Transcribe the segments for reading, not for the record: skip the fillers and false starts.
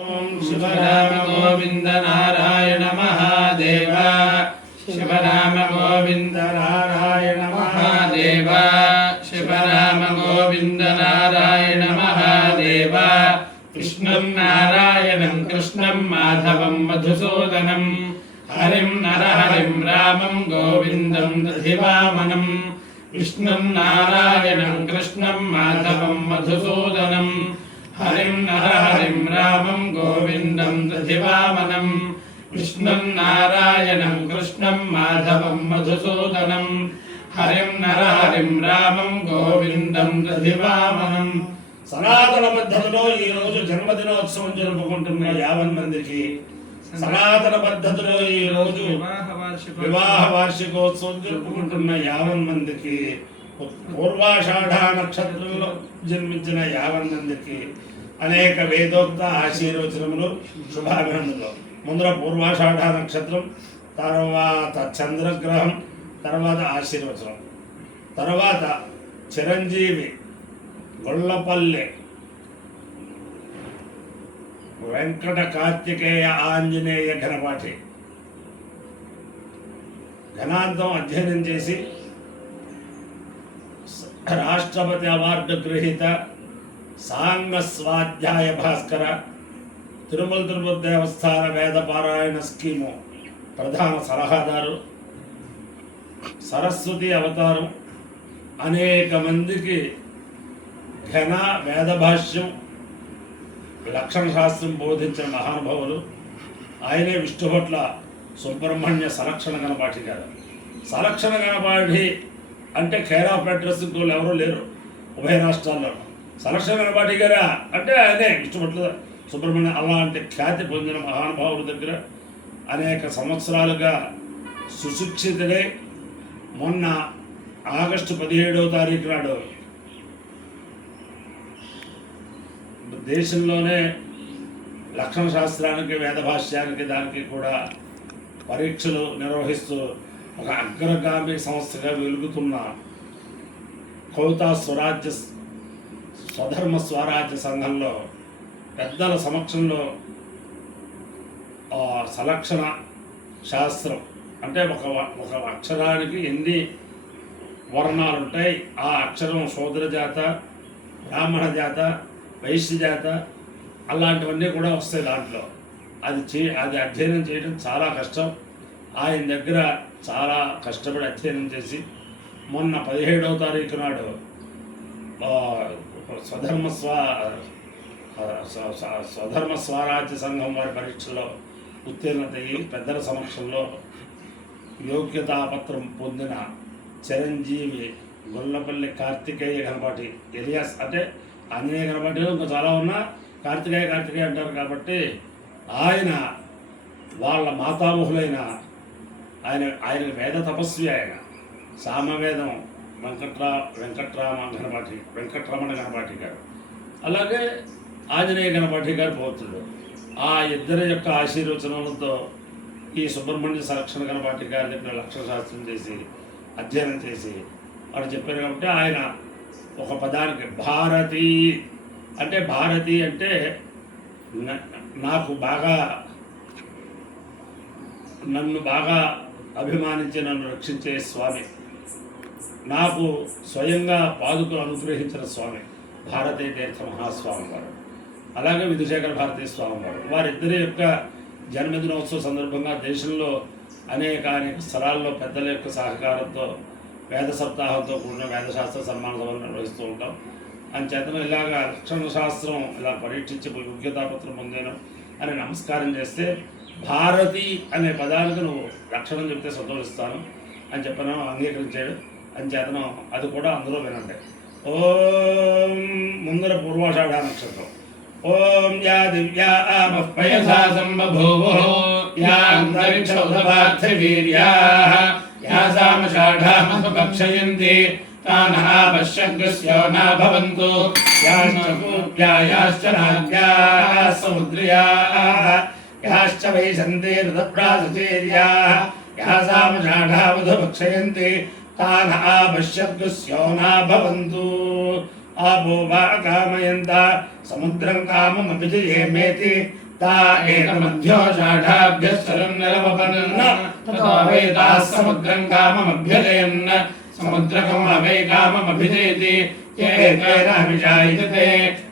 ओम शिवराम गोविंद नारायण महादेव। शिवराम गोविंद नारायण महादेव। शिवराम गोविंद नारायण महादेव। कृष्णं नारायणं कृष्णं माधवं मधुसूदनं हरिं नरहरिं रामं गोविन्दं दधिवामनं। विष्णुं नारायणं कृष्णं माधवं मधुसूदनं हरिं नरहरिं रामं गोविन्दं दधिवामनं। विष्णुं नारायणं कृष्णं माधवं मधुसूदनं हरिं नरहरिं रामं गोविन्दं दधिवामनं। సనాతన పద్ధతిలో ఈ రోజు జన్మదినోత్సవం జరుపుకుంటున్న 50 మందికి, సనాతన పద్ధతిలో ఈ రోజు వివాహ వార్షికోత్సవం జరుపుకుంటున్న 50 మందికి, పూర్వాషాఢ నక్షత్రంలో జన్మించిన 50 మందికి అనేక వేదోక్త ఆశీర్వచనములు, శుభాభినందనలు. ముందర పూర్వాషాఢ నక్షత్రం, తర్వాత చంద్రగ్రహం, తర్వాత ఆశీర్వచనం, తర్వాత చిరంజీవి గొల్లపల్లె వెంకట కార్తికేయ ఆంజనేయ ఘనపాఠి ఘనాంతం అధ్యయనం చేసి రాష్ట్రపతి అవార్డు గ్రహీత సాంగ స్వాధ్యాయ భాస్కర తిరుమల తిరుపతి దేవస్థాన వేద పారాయణ స్కీము ప్రధాన సలహాదారు, సరస్వతి అవతారం, అనేక మందికి ఘన వేదభాష్యం, లక్షణ శాస్త్రం బోధించిన మహానుభావులు. ఆయనే విష్ణుభట్ల సుబ్రహ్మణ్య సలక్షణ గణపాఠి గారు. సలక్షణ గణపాఠి అంటే కేర్ ఆఫ్ అడ్రస్ ఇంకోళ్ళు ఎవరూ లేరు ఉభయ రాష్ట్రాల్లో. సలక్షణ గణపాఠి గారా అంటే ఆయనే విష్ణుభట్ల సుబ్రహ్మణ్య. అలాంటి ఖ్యాతి పొందిన మహానుభావుల దగ్గర అనేక సంవత్సరాలుగా సుశిక్షితులే. మొన్న ఆగస్టు 17వ తారీఖు నాడు దేశంలోనే లక్షణ శాస్త్రానికి, వేదభాష్యానికి, దానికి కూడా పరీక్షలు నిర్వహిస్తూ ఒక అగ్రగామి సంస్థగా వెలుగుతున్న కౌతా స్వధర్మ స్వరాజ్య సంఘంలో పెద్దల సమక్షంలో సలక్షణ శాస్త్రం అంటే ఒక అక్షరానికి ఎన్ని వర్ణాలు ఉంటాయి, ఆ అక్షరం శూద్ర జాత, బ్రాహ్మణ జాత, వైశ్య జాత, అలాంటివన్నీ కూడా వస్తాయి దాంట్లో. అది అధ్యయనం చేయడం చాలా కష్టం. ఆయన దగ్గర చాలా కష్టపడి అధ్యయనం చేసి మొన్న 17వ తారీఖు నాడు స్వధర్మ స్వరాజ్య సంఘం వారి పరీక్షలో ఉత్తీర్ణత అయ్యి పెద్దల సమక్షంలో యోగ్యతాపత్రం పొందిన చిరంజీవి గొల్లపల్లి కార్తికేయ గణపాఠి ఎలియాస్, అంటే ఆంజనేయ గణపాఠిలో ఇంకా చాలా ఉన్నా కార్తికేయ అంటారు కాబట్టి ఆయన వాళ్ళ మాతామహులైన ఆయన వేద తపస్వి. ఆయన సామవేదం వెంకట్రమణ గణపాఠి గారు, అలాగే ఆంజనేయ గణపాఠి గారు పౌత్రుడు. ఆ ఇద్దరి యొక్క ఆశీర్వచనలతో ఈ సుబ్రహ్మణ్య సలక్షణ గణపాఠి గారి దగ్గర లక్షణ శాస్త్రం చేసి అధ్యయనం చేసి వాడు చెప్పారు. కాబట్టి ఆయన ఒక పదానికి భారతి అంటే నాకు నన్ను బాగా అభిమానించి నన్ను రక్షించే స్వామి, నాకు స్వయంగా పాదుకులు అనుగ్రహించిన స్వామి భారతీ తీర్థ మహాస్వామి వారు, అలాగే విధుశేఖర భారతీ స్వామి వారు. వారిద్దరి యొక్క జన్మదినోత్సవ సందర్భంగా దేశంలో అనేక స్థలాల్లో పెద్దల యొక్క సహకారంతో వేద సప్తాహంతో కూడిన వేదశాస్త్ర సన్మాన సభలు నిర్వహిస్తూ ఉంటాం. అంచేతను ఇలాగా లక్షణ శాస్త్రం ఇలా పరీక్షించి యోగ్యతాపత్రం పొందాను అని నమస్కారం చేస్తే, భారతి అనే పదానికి నువ్వు లక్షణం చెప్తే సంతోషిస్తాను అని చెప్పను అంగీకరించాడు. అంచేతనం అది కూడా అందులో వినండి. ఓం ముందర పూర్వాషాఢ నక్షత్రం. ఓం యా దివ్యా ఆమఃపయసా సంబభూవో యా అంతరిక్షౌధపార్థవీర్యాః యా సామషాఢామసుపక్షయంతి తానః పశ్యగ్రస్యో న భవంతు యాశ్చ కూప్యాయాశ్చ నాగ్యాః సముద్ర్యాః యాశ్చ వైశంతే ఋతప్రాసచేర్యాః యా సామషాఢామసుపక్షయంతి తానః పశ్యగ్రస్యో న భవంతు आपो वा कामयन्ता समुद्रं काममभिजयेमेति ता एकमध्योषाढाभ्यस्तरन्नरवपन्न ततो वै ताः समुद्रं काममभ्यजयन् समुद्रकम् अवै काममभिजयति ये तेन विजायते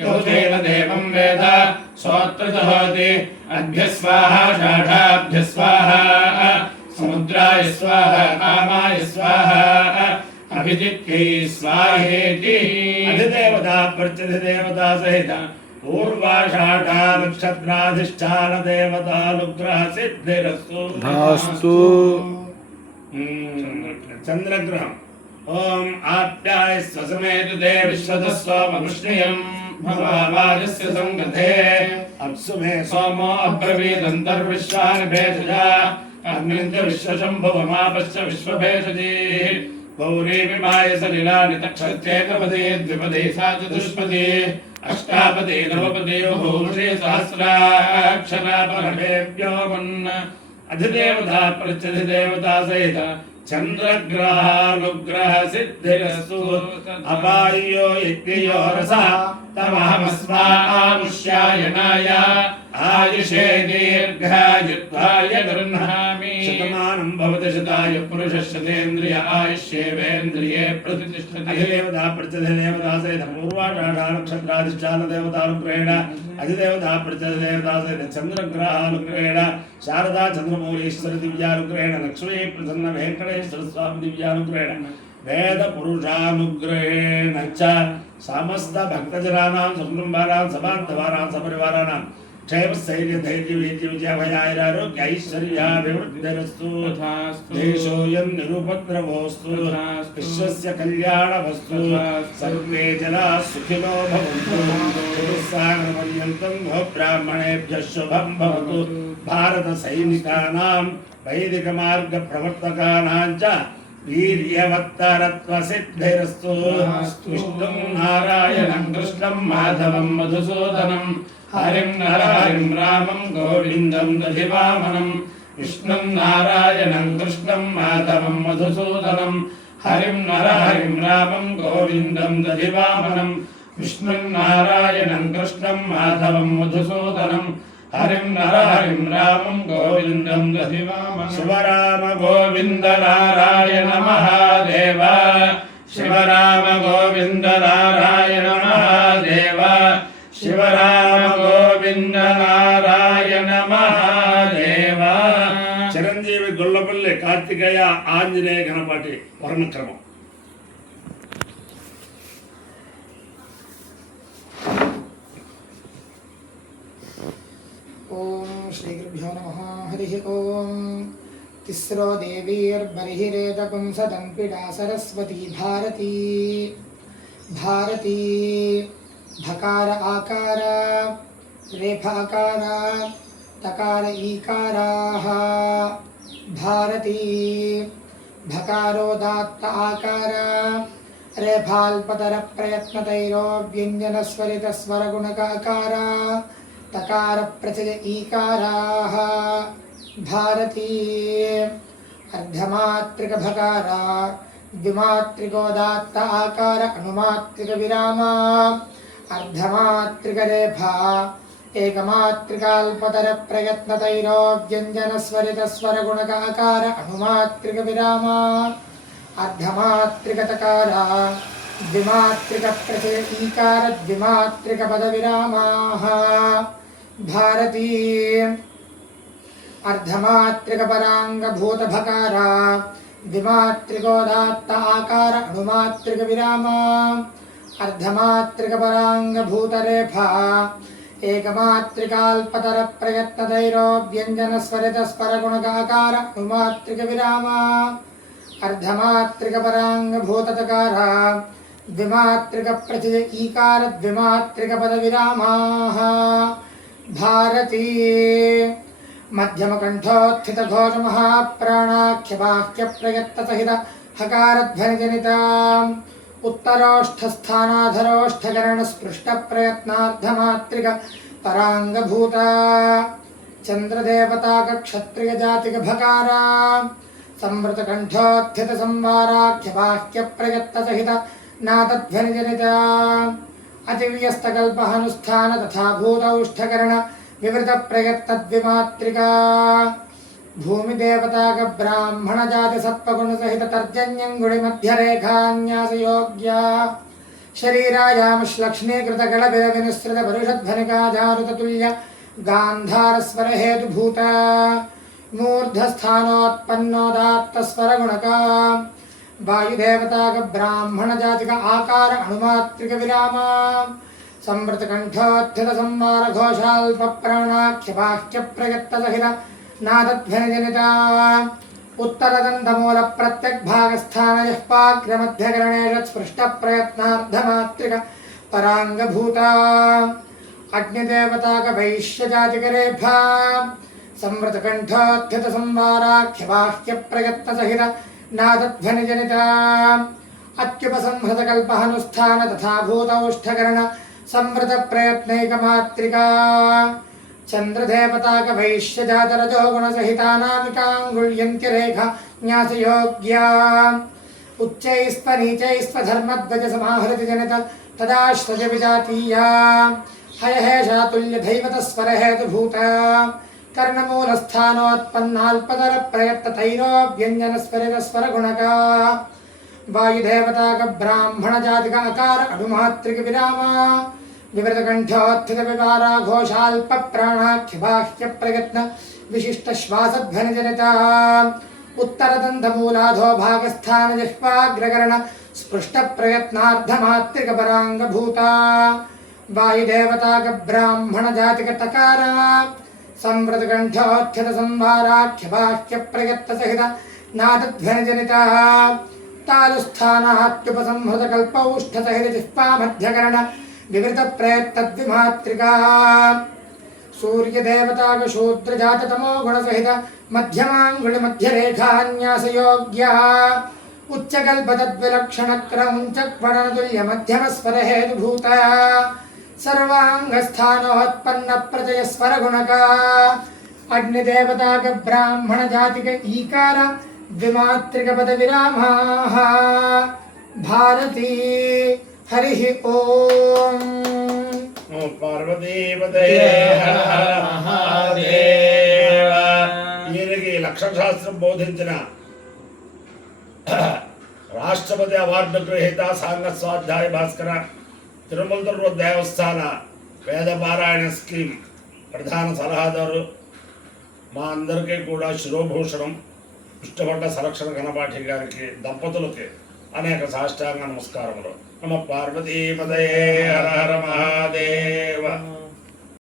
यो तेन देवं वेद सोऽत्र जहोति अभ्य स्वाहा षाढाभ्य स्वाहा समुद्राय स्वाहा कामाय स्वाहा अभिजित्यै स्वाहेति अधिदेवता प्रत्यधिदेवता सहित पूर्वाषाढा नक्षत्राधिष्ठान देवतानुग्रह सिद्धिरस्तु भास्तु चंद्रग्रहम् ओम आप्याय स्वसमेत देव विश्वतस्वमनुष्ण्यं भवावाजस्य संगते अप्सु मे सोमो अब्रवीदन्तर्विश्वानि भेषजा अग्निञ्च विश्वशम्भुवमापश्च विश्वभेषजी गौरी विमाय सलिलानि तक्षत्येकपदे द्विपदे सा चतुष्पदे अष्टापदे नवपदे भूषे सहस्राक्षरा परमेभ्यो मन् अधिदेवता प्रत्यधिदेवता सहित चंद्रग्रहानुग्रह सिद्धिरस्तु अपायो यज्ञयो रसः तमहमस्मामुष्यायनाय आयुषे दीर्घायुत्वाय गृह्णामि शतमानं भवति शताय पुरुषशतेन्द्रिय आयुष्येवेन्द्रिये प्रतिष्ठति देवता प्रत्यधिदेवता सहित पूर्वाषाढा नक्षत्राधिष्ठान देवतानुग्रहेण अधिदेवता प्रत्यधिदेवता सहित चंद्रग्रहानुग्रहेण शारदा चंद्रमौलीश्वरी दिव्यानुग्रहेण लक्ष्मी प्रसन्न वेंकटेश्वर स्वामी दिव्यानुग्रहेण वेद पुरुषानुग्रहेण च समस्त भक्तजनानां सुकुटुम्बानां सबान्धवानां सपरिवाराणां क्षेम स्थैर्य धैर्य वीर्य विजय भयारोग्य ऐश्वर्याभिवृद्धिरस्तु देशोऽयं निरुपद्रवोऽस्तु विश्वस्य कल्याणमस्तु सर्वे जनाः सुखिनो भवन्तु चतुस्सागरपर्यन्तं गो ब्राह्मणेभ्यः शुभं भवतु भारतसैनिकानां वैदिकमार्गप्रवर्तकानां च वीर्यवत्तरत्वसिद्धिरस्तु विष्णुं नारायणं कृष्णं माधवं मधुसूदनं हरिं नरहरिं रामं गोविन्दं दधिवामनं विष्णुं नारायणं कृष्णं माधवं मधुसूदनं हरिं नरहरिं रामं गोविन्दं दधिवामनं विष्णुं नारायणं कृष्णं माधवं मधुसूदनं हरिं नरहरिं रामं गोविन्दं दधिवामनं शिवराम गोविन्द नारायण महादेव शिवराम गोविन्द नारायण महादेव शिवराम गोविन्द नारायण महादेव चिरंजीवी गोल्लपल्ली कार्तिकेय आंजनेय गणपति वर्णक्रमम् ओम श्री गुरुभ्यो नमः हरिः ओम तिस्रो देवीर्बर्हिरेतपुं सदंपिडा सरस्वती भारती भारती धकार आकार रेफाकार तकार ईकाराः भारती धकारोदात्त आकार रेफाल्पतर प्रयत्नतैरो व्यञ्जनस्वरितस्वरगुणकाकार तकार प्रचय ईकाराः भारती अर्धमात्रिक भकारा द्विमात्रिकोदात्त आकार अनुमात्रिक विराम अर्धमात्रिक रेफा एकमात्रिकाल्पतर प्रयत्नतैरो व्यञ्जनस्वरितस्वरगुणकाकार अनुमात्रिक विराम अर्धमात्रिक तकार द्विमात्रिक प्रचय ईकार द्विमात्रिक पद विरामाः भारती अर्धमात्रिक परांग भूत भकारा द्विमात्रिकोदात्त आकार अनुमात्रिक विराम अर्धमात्रिक परांग भूत रेफा एकमात्रिकाल्पतर प्रयत्नतैरो व्यञ्जनस्वरितस्वरगुणकाकार अनुमात्रिक विराम अर्धमात्रिक परांग भूत तकार द्विमात्रिक प्रचय ईकार द्विमात्रिक पद विरामाः भारती मध्यम कंठोत्थित घोष महाप्राणाख्य बाह्य प्रयत्न सहित हकार ध्वनि जनिता उत्तरोष्ठस्थानाधरोष्ठकरण स्पृष्ट प्रयत्नार्धमात्रिक परांग भूता चंद्रदेवता क्षत्रिय जातिक भकारा संवृत कंठोत्थित संवाराख्य बाह्य प्रयत्न सहित नादध्वनि जनिता अतिव्यस्तकल्पहनुष्ठान तथा भूतौष्ठकरण వివృత ప్రయత్తద్విమాత్రికా భూమిదేవతాగ బ్రాహ్మణ జాతి సత్వగుణ సహిత తర్జన్యంగుడి మధ్యరేఖాన్యాసయోగ్య శరీరాయాముష్లక్ష్మీకృత గళభిర వినుసృత పరుషధ్వనికా జారుతతుల్య గాంధారస్వర హేతుభూత మూర్ధస్థానోత్పన్నోదాత్తస్వరగుణకా వాయుదేవతాగ బ్రాహ్మణ జాతిక ఆకార అణుమాత్రిక విరామ సంవృత కంఠోత్థిత సంవార ఘోషాల్ప ప్రాణాఖ్య బాహ్య ప్రయత్త సహిత నాదధ్వనిజనిత ఉత్తరదంతమూల ప్రత్యగ్భాగస్థాన యఃపాగ్రమధ్యకరణేషు స్పృష్ట ప్రయత్నార్ధమాత్రిక పరాంగభూత అగ్నిదేవతాక వైశ్యజాతిక రేఫా సంవృత కంఠోత్థిత సంవారాఖ్య బాహ్య ప్రయత్న సహిత నాదధ్వనిజనిత అత్యుపసంహృత కల్పహనుస్థాన తథా భూతౌష్ఠకరణ సంవృత ప్రయత్నైకమాత్రికా చంద్రదేవతాక వైశ్యజాతరజో గుణ సహితానామికాంగుళ్యంత్యరేఖ న్యాసయోగ్యా ఉచ్చైస్వ నీచైస్వ ధర్మధ్వజ సమాహృతి జనిత తదాశ్వజ విజాతీయా హయహేషాతుల్య దైవత స్వర హేతుభూత కర్ణమూలస్థానోత్పన్నాల్పదర ప్రయత్త తైరో వ్యంజన స్వరిత స్వర గుణకా వాయుదేవతాక బ్రాహ్మణ జాతిక అకార అణుమాత్రిక విరామ వివృత కంఠోత్థిత వివారా ఘోషాల్ప ప్రాణాఖ్య బాహ్య ప్రయత్న విశిష్ట శ్వాసధ్వని జనిత ఉత్తరదంతమూలాధో భాగస్థాన జిహ్వాగ్రకరణ స్పృష్ట ప్రయత్నార్ధమాత్రిక పరాంగభూత వాయుదేవతాక బ్రాహ్మణ జాతిక టకార సంవృత కంఠోత్థిత సంవారాఖ్య బాహ్య ప్రయత్న సహిత నాదధ్వని జనిత తాలుస్థానాత్యుపసంహృత కల్పౌష్ఠ సహిత జిహ్వా మధ్యకరణ వివృత ప్రయత్తద్విమాత్రికా సూర్యదేవతాక శూద్రజాతతమో గుణ సహిత మధ్యమాంగుళి మధ్యరేఖాన్యాసయోగ్య ఉచ్చకల్పతద్విలక్షణ క్రముంచక్వడనతుల్య మధ్యమస్వర హేతుభూత సర్వాంగస్థానోత్పన్న ప్రజయ స్వర గుణకా అగ్నిదేవతాక బ్రాహ్మణ జాతిక ఈకార ద్విమాత్రిక పద విరామాః భారతీ హరి ఓం పార్వతీపతయే హర హర మహాదేవ. ఈయనకి లక్షశాస్త్రం బోధించిన రాష్ట్రపతి అవార్డు గ్రహీత సాంగ స్వాధ్యాయ భాస్కర తిరుమల దేవస్థాన వేద పారాయణ స్కీమ్ ప్రధాన సలహాదారు మా అందరికీ కూడా శిరోభూషణం ఇష్టపడ్డ సంరక్షణ గణపాఠి గారికి దంపతులకి అనేక సాష్టాంగ నమస్కారములు. నమ పార్వతీపతయే హర హర మహాదేవ.